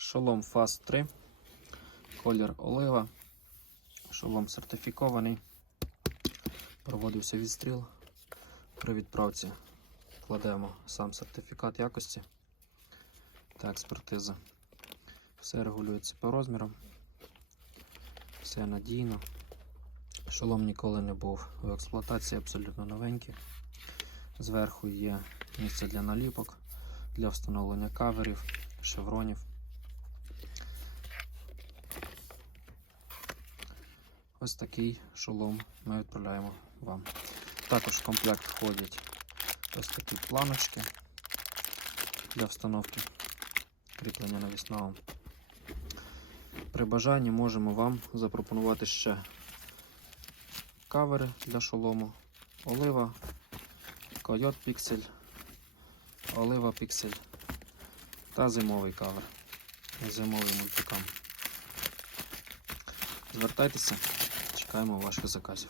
Шолом Fast 3. Колір олива. Шолом сертифікований. Проводився відстріл. При відправці кладемо сам сертифікат якості та експертиза. Все регулюється по розмірам. Все надійно. Шолом ніколи не був в експлуатації, абсолютно новенький. Зверху є місце для наліпок, для встановлення каверів, шевронів. Ось такий шолом ми відправляємо вам. Також в комплект входять ось такі планочки для встановки кріплення навісного. При бажанні можемо вам запропонувати ще кавери для шолому, олива, койот піксель, олива піксель та зимовий кавер. Зимовий мультикам. Звертайтеся, чекаємо ваших заказів.